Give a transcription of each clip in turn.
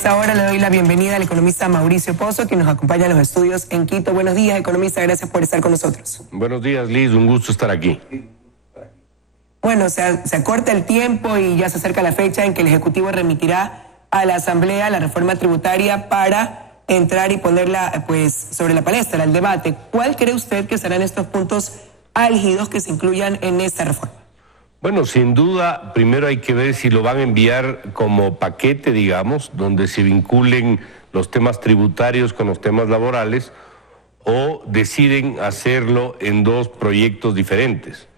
esta hora le doy la bienvenida al economista Mauricio Pozo, quien nos acompaña en los estudios en Quito. Buenos días, economista, gracias por estar con nosotros. Buenos días, Liz, un gusto estar aquí. Bueno, se acorta el tiempo y ya se acerca la fecha en que el Ejecutivo remitirá a la Asamblea la reforma tributaria para entrar y ponerla pues sobre la palestra, el debate. ¿Cuál cree usted que serán estos puntos álgidos que se incluyan en esta reforma? Bueno, sin duda, primero hay que ver si lo van a enviar como paquete, digamos, donde se vinculen los temas tributarios con los temas laborales, o deciden hacerlo en dos proyectos diferentes.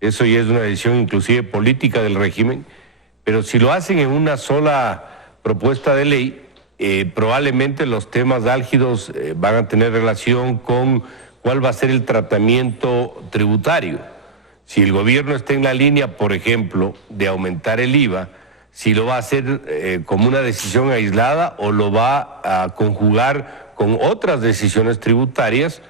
Eso ya es una decisión inclusive política del régimen, pero si lo hacen en una sola propuesta de ley, probablemente los temas álgidos van a tener relación con cuál va a ser el tratamiento tributario. Si el gobierno está en la línea, por ejemplo, de aumentar el IVA, si lo va a hacer como una decisión aislada o lo va a conjugar con otras decisiones tributarias,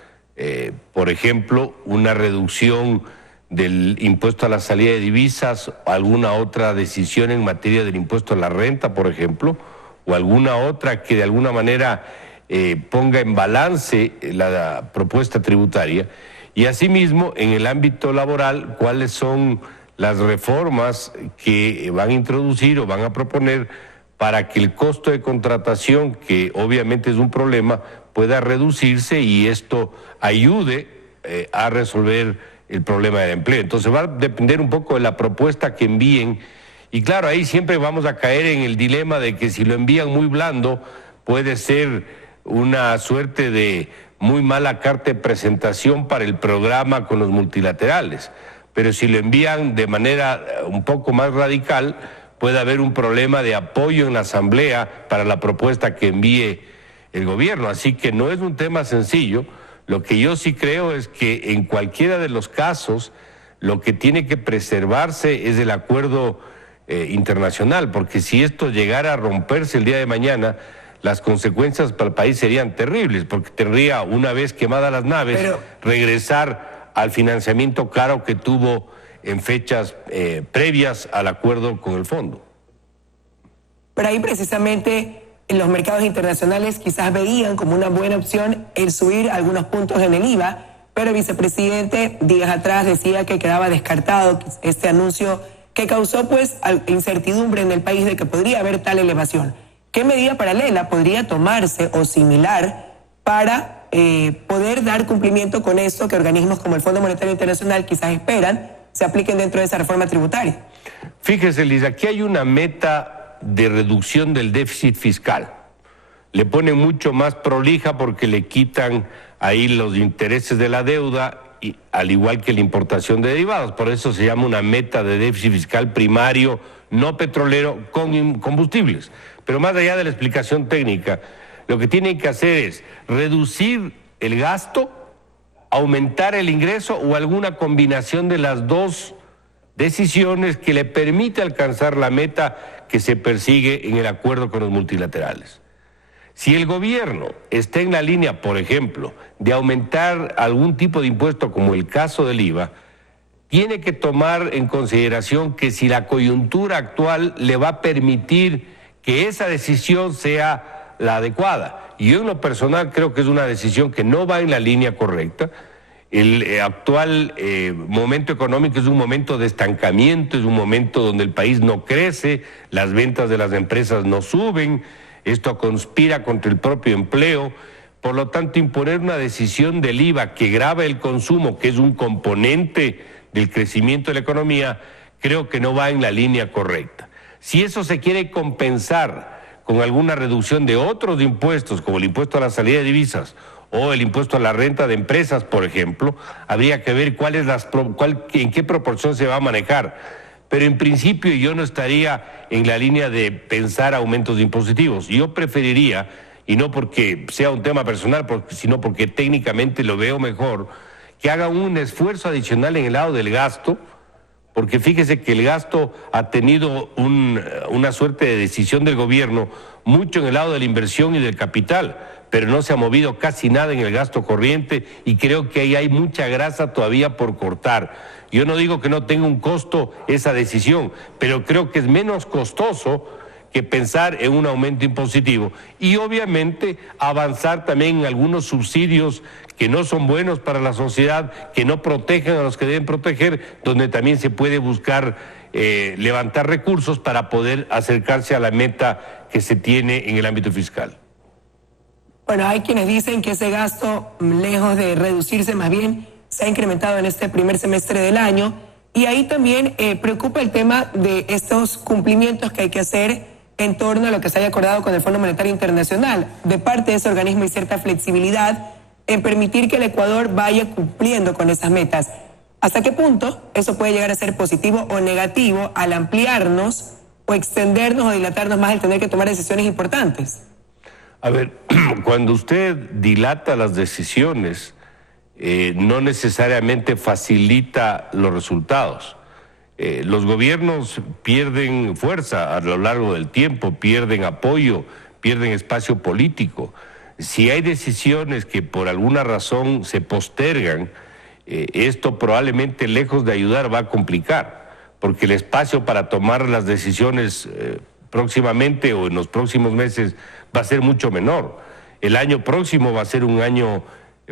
por ejemplo, una reducción del impuesto a la salida de divisas, alguna otra decisión en materia del impuesto a la renta, por ejemplo, o alguna otra que de alguna manera ponga en balance la propuesta tributaria. Y asimismo, en el ámbito laboral, cuáles son las reformas que van a introducir o van a proponer para que el costo de contratación, que obviamente es un problema, pueda reducirse y esto ayude a resolver el problema del empleo. Entonces va a depender un poco de la propuesta que envíen. Y claro, ahí siempre vamos a caer en el dilema de que si lo envían muy blando, puede ser una suerte de muy mala carta de presentación para el programa con los multilaterales. Pero si lo envían de manera un poco más radical, puede haber un problema de apoyo en la Asamblea para la propuesta que envíe el gobierno. Así que no es un tema sencillo. Lo que yo sí creo es que en cualquiera de los casos, lo que tiene que preservarse es el acuerdo internacional, porque si esto llegara a romperse el día de mañana, las consecuencias para el país serían terribles, porque tendría, una vez quemadas las naves, regresar al financiamiento caro que tuvo en fechas previas al acuerdo con el fondo. Pero ahí precisamente en los mercados internacionales quizás veían como una buena opción el subir algunos puntos en el IVA, pero el vicepresidente días atrás decía que quedaba descartado este anuncio que causó pues incertidumbre en el país de que podría haber tal elevación. ¿Qué medida paralela podría tomarse o similar para poder dar cumplimiento con esto que organismos como el Fondo Monetario Internacional quizás esperan se apliquen dentro de esa reforma tributaria? Fíjese, Liz, aquí hay una meta de reducción del déficit fiscal. Le ponen mucho más prolija porque le quitan ahí los intereses de la deuda, y, al igual que la importación de derivados. Por eso se llama una meta de déficit fiscal primario no petrolero con combustibles. Pero más allá de la explicación técnica, lo que tienen que hacer es reducir el gasto, aumentar el ingreso o alguna combinación de las dos decisiones que le permite alcanzar la meta que se persigue en el acuerdo con los multilaterales. Si el gobierno está en la línea, por ejemplo, de aumentar algún tipo de impuesto, como el caso del IVA, tiene que tomar en consideración que si la coyuntura actual le va a permitir que esa decisión sea la adecuada. Y yo en lo personal creo que es una decisión que no va en la línea correcta. El actual momento económico es un momento de estancamiento, es un momento donde el país no crece, las ventas de las empresas no suben, esto conspira contra el propio empleo. Por lo tanto, imponer una decisión del IVA que grava el consumo, que es un componente del crecimiento de la economía, creo que no va en la línea correcta. Si eso se quiere compensar con alguna reducción de otros impuestos, como el impuesto a la salida de divisas o el impuesto a la renta de empresas, por ejemplo, habría que ver en qué proporción se va a manejar. Pero en principio yo no estaría en la línea de pensar aumentos impositivos. Yo preferiría, y no porque sea un tema personal, sino porque técnicamente lo veo mejor, que hagan un esfuerzo adicional en el lado del gasto, porque fíjese que el gasto ha tenido una suerte de decisión del gobierno mucho en el lado de la inversión y del capital, pero no se ha movido casi nada en el gasto corriente y creo que ahí hay mucha grasa todavía por cortar. Yo no digo que no tenga un costo esa decisión, pero creo que es menos costoso que pensar en un aumento impositivo y obviamente avanzar también en algunos subsidios que no son buenos para la sociedad, que no protegen a los que deben proteger, donde también se puede buscar levantar recursos para poder acercarse a la meta que se tiene en el ámbito fiscal. Bueno, hay quienes dicen que ese gasto, lejos de reducirse, más bien se ha incrementado en este primer semestre del año, y ahí también preocupa el tema de estos cumplimientos que hay que hacer en torno a lo que se haya acordado con el Fondo Monetario Internacional. De parte de ese organismo hay cierta flexibilidad en permitir que el Ecuador vaya cumpliendo con esas metas. ¿Hasta qué punto eso puede llegar a ser positivo o negativo al ampliarnos o extendernos o dilatarnos más el tener que tomar decisiones importantes? A ver, cuando usted dilata las decisiones, no necesariamente facilita los resultados. Los gobiernos pierden fuerza a lo largo del tiempo, pierden apoyo, pierden espacio político. Si hay decisiones que por alguna razón se postergan, esto probablemente, lejos de ayudar, va a complicar, porque el espacio para tomar las decisiones próximamente o en los próximos meses va a ser mucho menor. El año próximo va a ser un año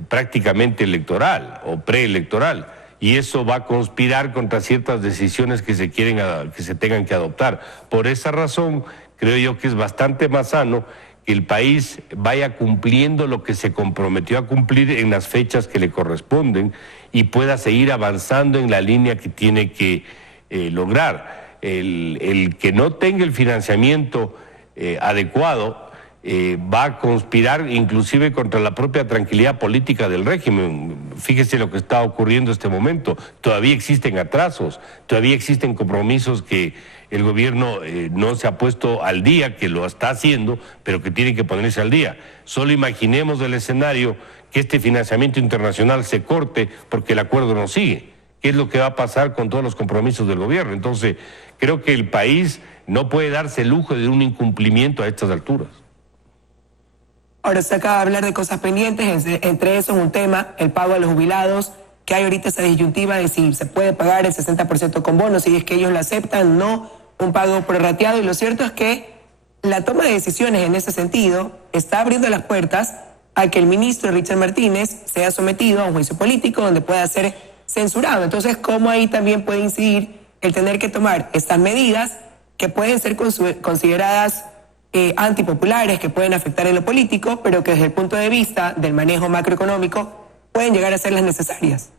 prácticamente electoral o preelectoral, y eso va a conspirar contra ciertas decisiones que se tengan que adoptar. Por esa razón, creo yo que es bastante más sano que el país vaya cumpliendo lo que se comprometió a cumplir en las fechas que le corresponden y pueda seguir avanzando en la línea que tiene que lograr. El que no tenga el financiamiento adecuado va a conspirar inclusive contra la propia tranquilidad política del régimen. Fíjese lo que está ocurriendo en este momento. Todavía existen atrasos, todavía existen compromisos que el gobierno no se ha puesto al día, que lo está haciendo, pero que tiene que ponerse al día. Solo imaginemos el escenario que este financiamiento internacional se corte porque el acuerdo no sigue. ¿Qué es lo que va a pasar con todos los compromisos del gobierno? Entonces, creo que el país no puede darse el lujo de un incumplimiento a estas alturas. Ahora se acaba de hablar de cosas pendientes, entre esos un tema, el pago a los jubilados, que hay ahorita esa disyuntiva de si se puede pagar el 60% con bonos, si es que ellos lo aceptan, no, un pago prorrateado, y lo cierto es que la toma de decisiones en ese sentido está abriendo las puertas a que el ministro Richard Martínez sea sometido a un juicio político donde pueda ser censurado. Entonces, ¿cómo ahí también puede incidir el tener que tomar estas medidas que pueden ser consideradas antipopulares, que pueden afectar en lo político, pero que desde el punto de vista del manejo macroeconómico pueden llegar a ser las necesarias?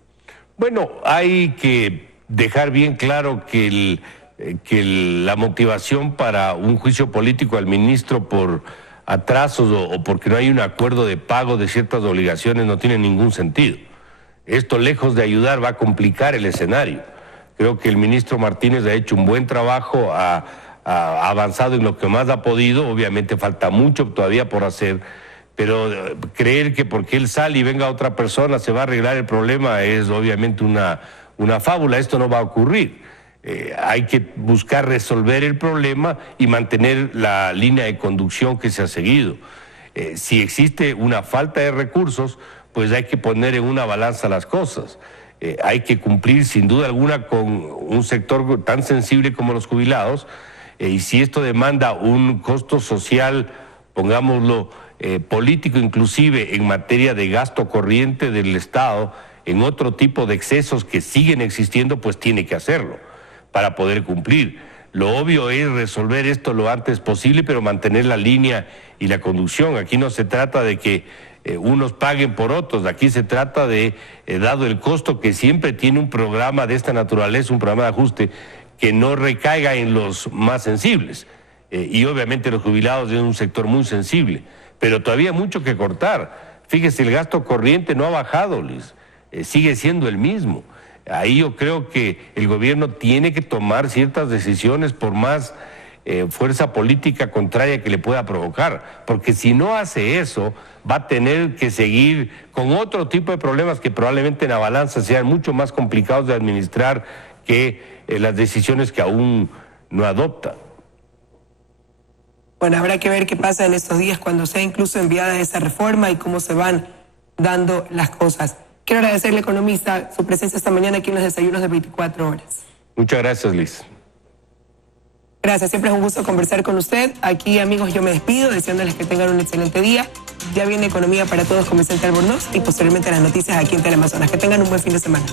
Bueno, hay que dejar bien claro que la motivación para un juicio político al ministro por atrasos o porque no hay un acuerdo de pago de ciertas obligaciones no tiene ningún sentido. Esto, lejos de ayudar, va a complicar el escenario. Creo que el ministro Martínez ha hecho un buen trabajo, ha avanzado en lo que más ha podido. Obviamente falta mucho todavía por hacer, pero creer que porque él sale y venga otra persona se va a arreglar el problema es obviamente una fábula. Esto no va a ocurrir. Hay que buscar resolver el problema y mantener la línea de conducción que se ha seguido. Si existe una falta de recursos, pues hay que poner en una balanza las cosas. Hay que cumplir sin duda alguna con un sector tan sensible como los jubilados, y si esto demanda un costo social, pongámoslo, político inclusive en materia de gasto corriente del Estado, en otro tipo de excesos que siguen existiendo, pues tiene que hacerlo para poder cumplir. Lo obvio es resolver esto lo antes posible, pero mantener la línea y la conducción. Aquí no se trata de que unos paguen por otros, aquí se trata de, dado el costo que siempre tiene un programa de esta naturaleza, un programa de ajuste, que no recaiga en los más sensibles. Y obviamente los jubilados es un sector muy sensible, pero todavía hay mucho que cortar. Fíjese, el gasto corriente no ha bajado, Luis, sigue siendo el mismo. Ahí yo creo que el gobierno tiene que tomar ciertas decisiones por más fuerza política contraria que le pueda provocar, porque si no hace eso, va a tener que seguir con otro tipo de problemas que probablemente en la balanza sean mucho más complicados de administrar que las decisiones que aún no adopta. Bueno, habrá que ver qué pasa en estos días cuando sea incluso enviada esa reforma y cómo se van dando las cosas. Quiero agradecerle, economista, su presencia esta mañana aquí en los desayunos de 24 horas. Muchas gracias, Liz. Gracias, siempre es un gusto conversar con usted. Aquí, amigos, yo me despido, deseándoles que tengan un excelente día. Ya viene Economía para Todos con Vicente Albornoz y posteriormente las noticias aquí en Teleamazonas. Que tengan un buen fin de semana.